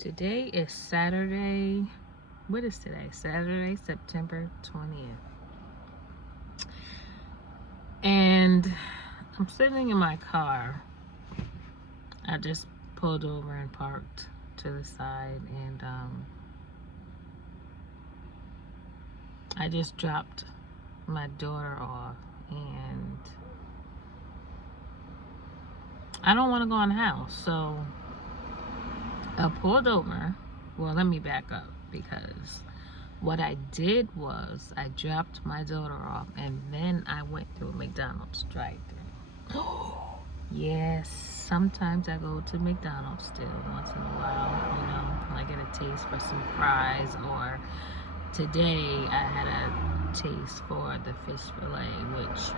Today is Saturday. What is today? Saturday, September 20th. And I'm sitting in my car. I just pulled over and parked to the side, and I just dropped my daughter off, and I don't want to go in the house, so I pulled over. Well, let me back up, because what I did was I dropped my daughter off, and then I went through a McDonald's drive-thru. Yes, sometimes I go to McDonald's still once in a while, I get a taste for some fries, or today I had a taste for the fish fillet, which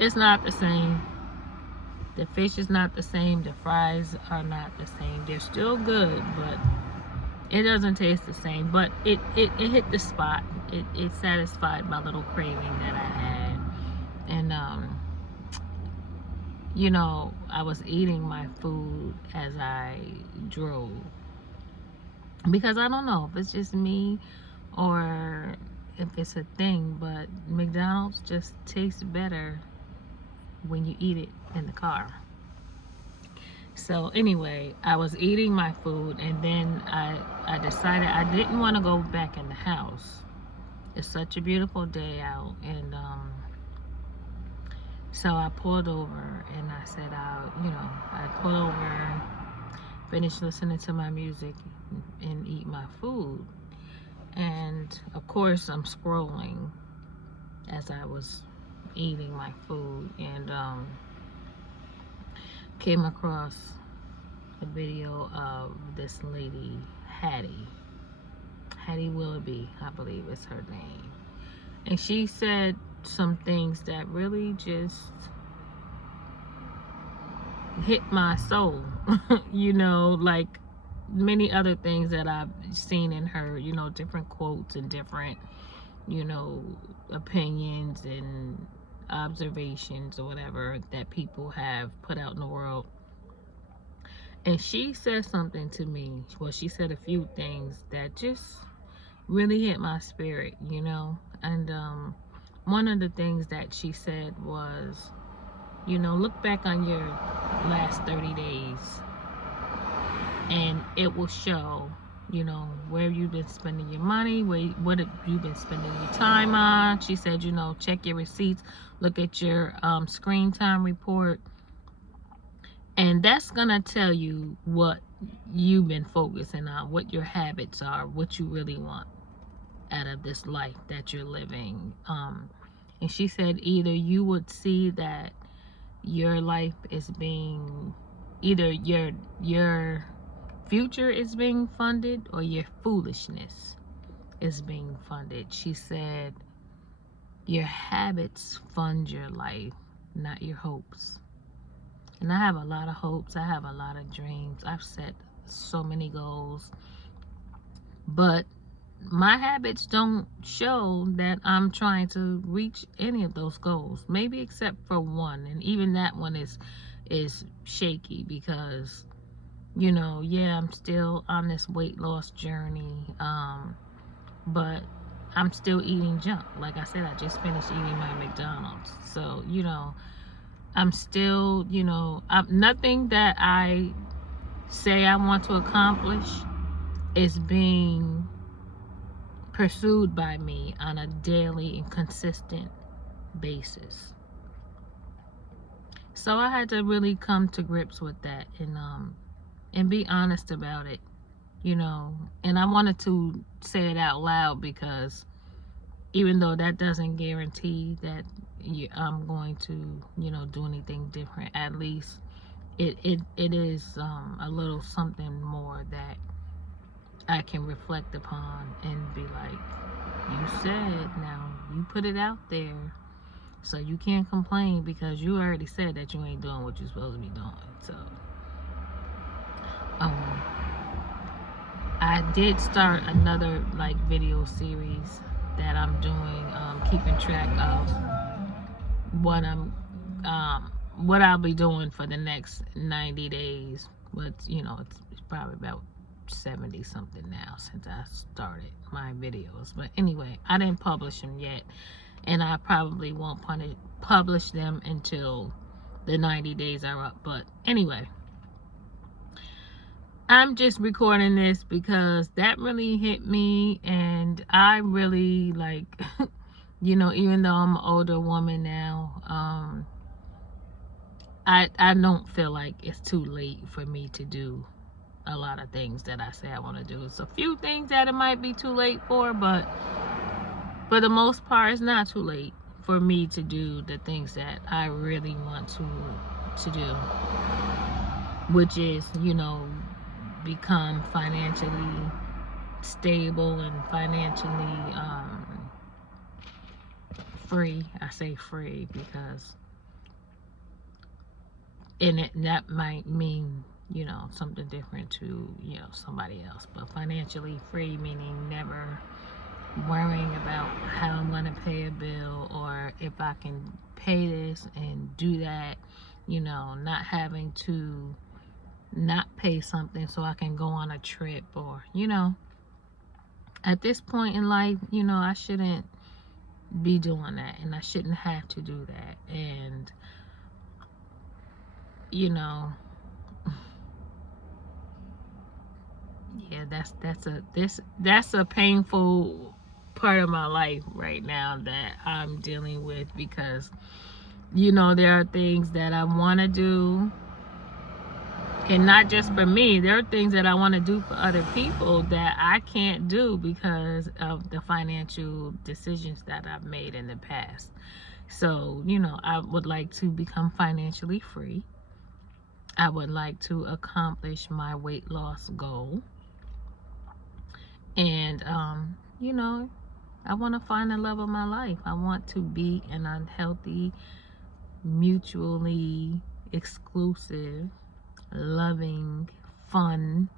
is not the same. The fish is not the same. The fries are not the same. They're still good, but it doesn't taste the same. But it hit the spot. It satisfied my little craving that I had. And I was eating my food as I drove, because I don't know if it's just me or if it's a thing, but McDonald's just tastes better when you eat it in the car. So anyway, I was eating my food, and then I decided I didn't want to go back in the house. It's such a beautiful day out, and so I pulled over, and I said, I pulled over, finished listening to my music, and eat my food. And of course, I'm scrolling as I was eating my food, and came across a video of this lady, Hattie Willoughby, I believe is her name. And she said some things that really just hit my soul, like many other things that I've seen in her, different quotes and different, opinions and observations or whatever that people have put out in the world. And she said something to me. Well, she said a few things that just really hit my spirit, and one of the things that she said was, look back on your last 30 days and it will show, where you've been spending your money, what have you been spending your time on. She said, check your receipts, look at your screen time report, and that's gonna tell you what you've been focusing on, what your habits are, what you really want out of this life that you're living. And she said either you would see that your life is being, either your future is being funded or your foolishness is being funded. She said your habits fund your life, not your hopes. And I have a lot of hopes. I have a lot of dreams. I've set so many goals, but my habits don't show that I'm trying to reach any of those goals, maybe except for one, and even that one is shaky, because I'm still on this weight loss journey, but I'm still eating junk. Like I said, I just finished eating my McDonald's, so I'm still, nothing that I say I want to accomplish is being pursued by me on a daily and consistent basis. So I had to really come to grips with that, and be honest about it, and I wanted to say it out loud, because even though that doesn't guarantee that I'm going to, do anything different, at least it is a little something more that I can reflect upon and be like, you said, now you put it out there, so you can't complain, because you already said that you ain't doing what you're supposed to be doing. So I did start another video series that I'm doing, keeping track of what I'll be doing for the next 90 days but you know, it's probably about 70 something now since I started my videos. But anyway, I didn't publish them yet, and I probably won't publish them until the 90 days are up. But anyway, I'm just recording this because that really hit me, and I really like you know, even though I'm an older woman now, I don't feel like it's too late for me to do a lot of things that I say I want to do. It's a few things that it might be too late for, but for the most part, it's not too late for me to do the things that I really want to do, which is, you know, become financially stable and financially free. I say free because that might mean, you know, something different to, you know, somebody else. But financially free meaning never worrying about how I'm going to pay a bill, or if I can pay this and do that, you know, not having to not pay something so I can go on a trip, or, you know, at this point in life, you know, I shouldn't be doing that, and I shouldn't have to do that. And you know, yeah, that's a painful part of my life right now that I'm dealing with, because you know, there are things that I want to do, and not just for me, there are things that I want to do for other people that I can't do because of the financial decisions that I've made in the past. So, you know, I would like to become financially free. I would like to accomplish my weight loss goal. And, you know, I want to find the love of my life. I want to be an unhealthy, mutually exclusive, loving, fun,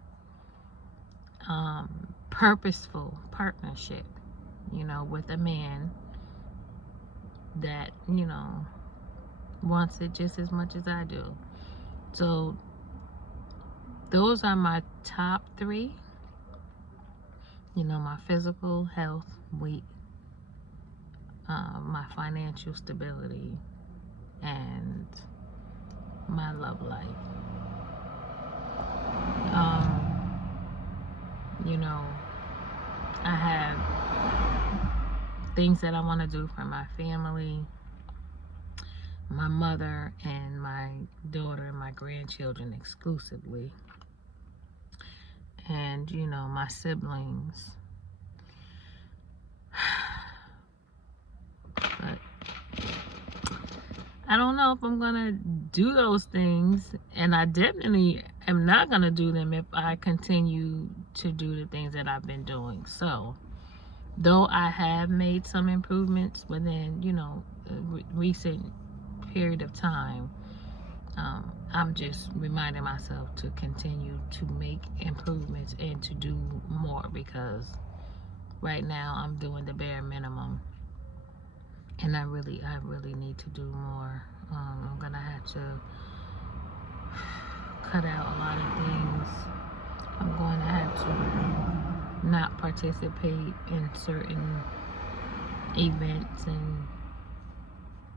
purposeful partnership, you know, with a man that, you know, wants it just as much as I do. So those are my top 3. You know, my physical health, weight, my financial stability, and my love life. You know, I have things that I want to do for my family, my mother and my daughter and my grandchildren exclusively, and you know, my siblings. But I don't know if I'm gonna do those things, and I definitely am not gonna do them if I continue to do the things that I've been doing. So though I have made some improvements within, you know, a recent period of time, I'm just reminding myself to continue to make improvements and to do more, because right now I'm doing the bare minimum, and I really need to do more. I'm gonna have to cut out a lot of things. I'm going to have to not participate in certain events and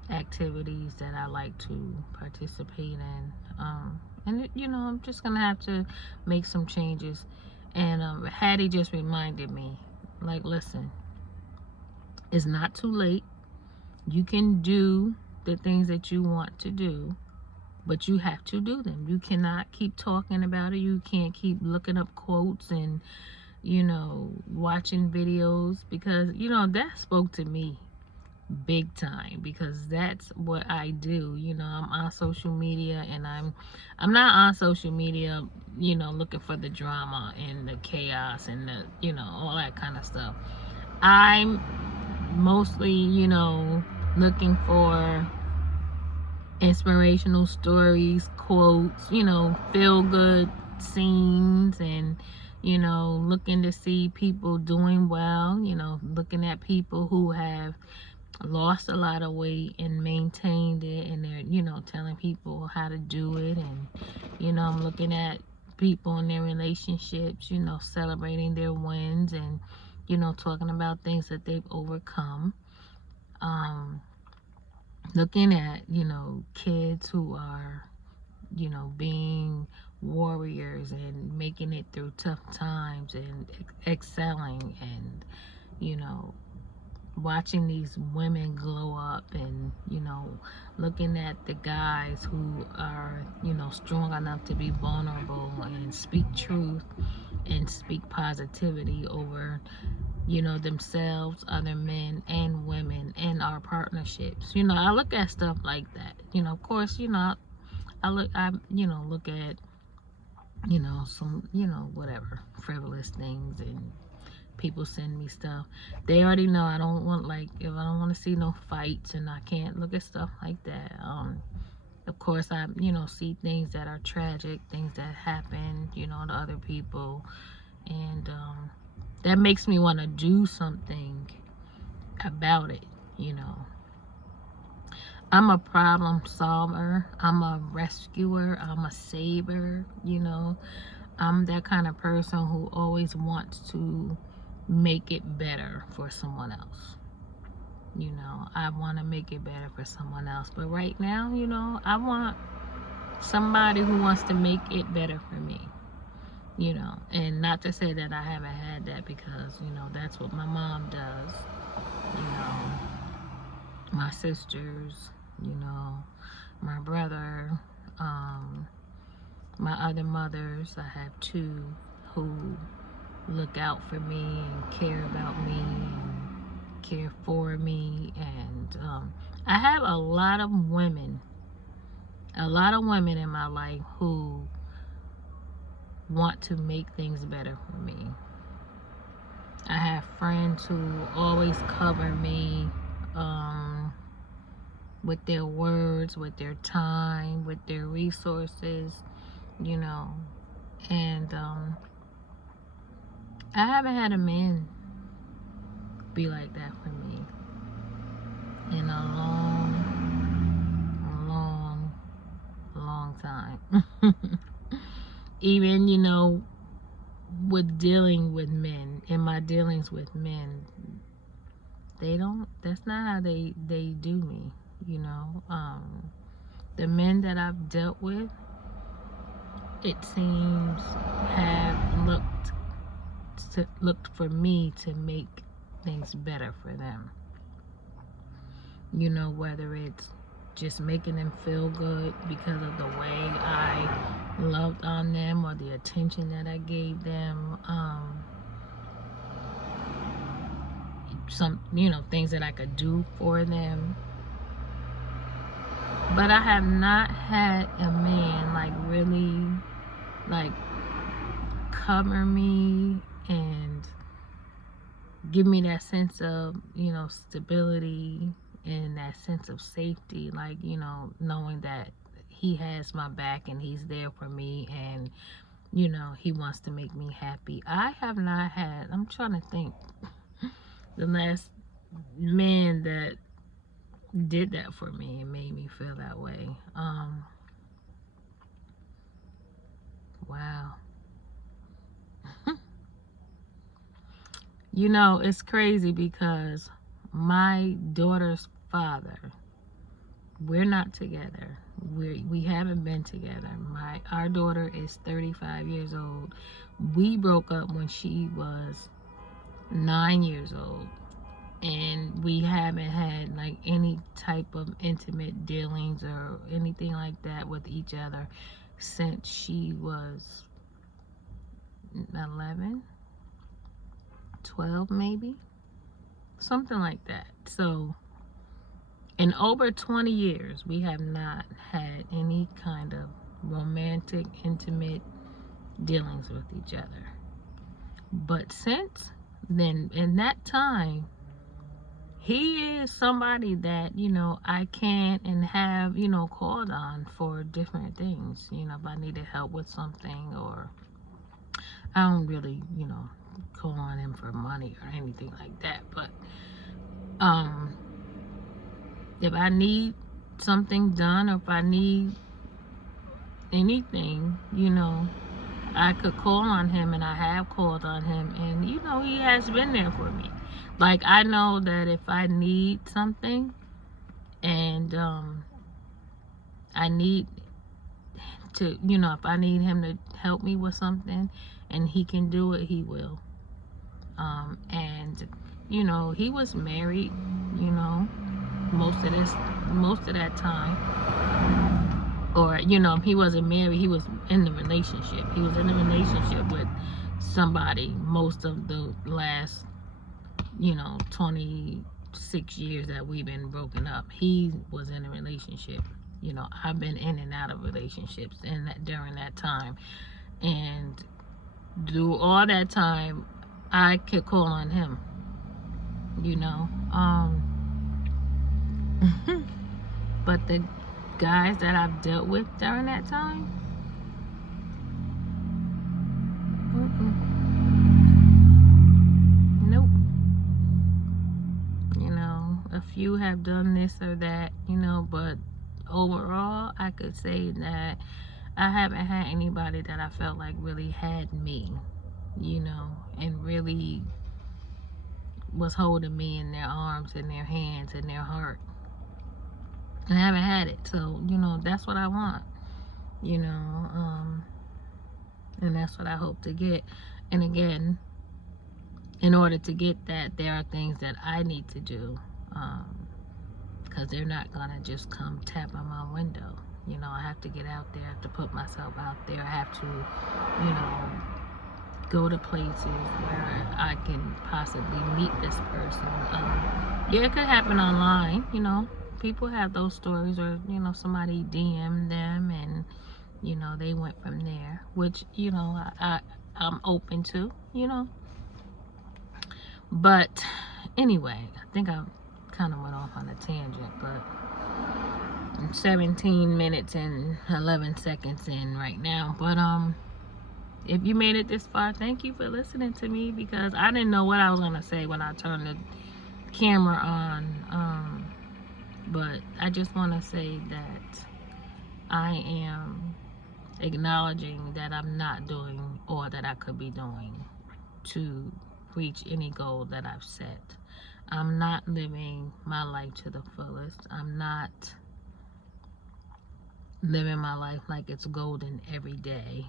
activities that I like to participate in. And you know, I'm just gonna have to make some changes. And Hattie just reminded me, like, listen, it's not too late. You can do the things that you want to do, but you have to do them. You cannot keep talking about it. You can't keep looking up quotes and, you know, watching videos, because, you know, that spoke to me big time, because that's what I do. You know, I'm on social media, and I'm not on social media, you know, looking for the drama and the chaos and the, you know, all that kind of stuff. I'm mostly, you know, looking for inspirational stories, quotes, you know, feel good scenes, and, you know, looking to see people doing well, you know, looking at people who have lost a lot of weight and maintained it, and they're, you know, telling people how to do it. And, you know, I'm looking at people in their relationships, you know, celebrating their wins and, you know, talking about things that they've overcome. Looking at, you know, kids who are, you know, being warriors and making it through tough times and excelling, and, you know, watching these women glow up, and, you know, looking at the guys who are, you know, strong enough to be vulnerable and speak truth and speak positivity over, you know, themselves, other men and women, and our partnerships. You know, I look at stuff like that. You know, of course, you know, I you know, look at, you know, some, you know, whatever, frivolous things, and people send me stuff. They already know I don't want, like, if I don't want to see no fights, and I can't look at stuff like that. Of course, I, you know, see things that are tragic, things that happen, you know, to other people, and that makes me want to do something about it, you know. I'm a problem solver. I'm a rescuer. I'm a saver, you know. I'm that kind of person who always wants to make it better for someone else. You know, I want to make it better for someone else. But right now, you know, I want somebody who wants to make it better for me. You know, and not to say that I haven't had that, because, you know, that's what my mom does. You know, my sisters, you know, my brother, my other mothers. I have two who look out for me and care about me and care for me. And I have a lot of women in my life who want to make things better for me. I have friends who always cover me with their words, with their time, with their resources, you know. And I haven't had a man be like that for me in a long time. Even, you know, with dealing with men, in my dealings with men, that's not how they do me, you know. The men that I've dealt with, it seems, have looked for me to make things better for them. You know, whether it's just making them feel good because of the way I loved on them, or the attention that I gave them, some, you know, things that I could do for them. But I have not had a man like really like cover me and give me that sense of, you know, stability and that sense of safety, like, you know, knowing that he has my back and he's there for me, and, you know, he wants to make me happy. I have not had, I'm trying to think, the last man that did that for me and made me feel that way. Wow. You know, it's crazy because my daughter's father, we're not together. We haven't been together. Our daughter is 35 years old. We broke up when she was 9 years old, and we haven't had like any type of intimate dealings or anything like that with each other since she was 11, 12 maybe, something like that. So in over 20 years, we have not had any kind of romantic, intimate dealings with each other. But since then, in that time, he is somebody that, you know, I can and have, you know, called on for different things. You know, if I needed help with something, or I don't really, you know, call on him for money or anything like that. But if I need something done, or if I need anything, you know, I could call on him, and I have called on him, and you know, he has been there for me. Like, I know that if I need something, and I need to, you know, if I need him to help me with something and he can do it, he will. And you know, he was married, you know, most of that time. Or, you know, he wasn't married, he was in the relationship. He was in a relationship with somebody most of the last, you know, 26 years that we've been broken up. He was in a relationship. You know, I've been in and out of relationships during that time. And through all that time, I could call on him, you know. But the guys that I've dealt with during that time, nope. You know, a few have done this or that, you know, but overall, I could say that I haven't had anybody that I felt like really had me, you know, and really was holding me in their arms and their hands and their heart. And I haven't had it. So, you know, that's what I want, you know, and that's what I hope to get. And again, in order to get that, there are things that I need to do, because they're not gonna just come tap on my window. You know, I have to get out there, I have to put myself out there, I have to, you know, go to places where I can possibly meet this person. Yeah, it could happen online, you know, people have those stories, or, you know, somebody DM them and, you know, they went from there, which, you know, I'm open to, you know. But anyway, I think I kind of went off on a tangent, but I'm 17 minutes and 11 seconds in right now. But if you made it this far, thank you for listening to me, because I didn't know what I was gonna say when I turned the camera on. But I just want to say that I am acknowledging that I'm not doing all that I could be doing to reach any goal that I've set. I'm not living my life to the fullest. I'm not living my life like it's golden every day.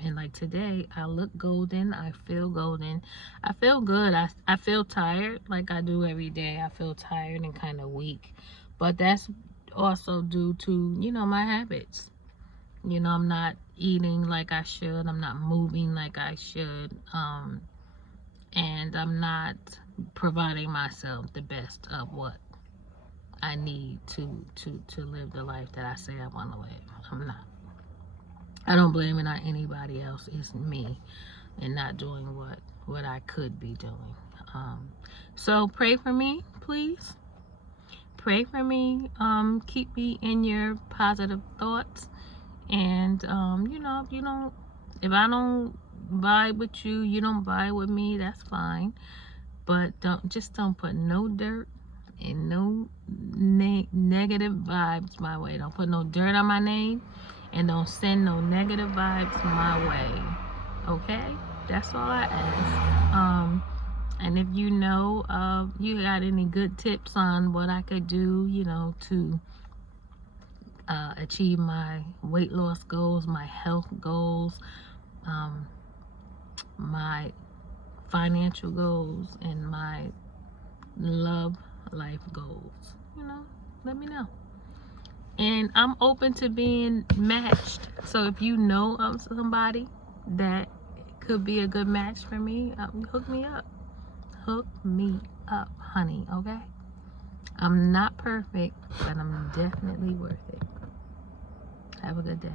And like today, I look golden, I feel golden, I feel good. I feel tired like I do every day. I feel tired and kind of weak, but that's also due to, you know, my habits. You know, I'm not eating like I should, I'm not moving like I should, and I'm not providing myself the best of what I need to live the life that I say I want to live. I'm not. I don't blame it on anybody else. It's me and not doing what I could be doing. So pray for me, please. Pray for me. Keep me in your positive thoughts. And you know, if I don't vibe with you, you don't vibe with me, that's fine. But don't put no dirt and no negative vibes my way. Don't put no dirt on my name, and don't send no negative vibes my way. Okay, that's all I ask. And if you know you got any good tips on what I could do, you know, to achieve my weight loss goals, my health goals, my financial goals, and my love life goals, you know, let me know. And I'm open to being matched. So if you know of somebody that could be a good match for me, hook me up. Hook me up, honey, okay? I'm not perfect, but I'm definitely worth it. Have a good day.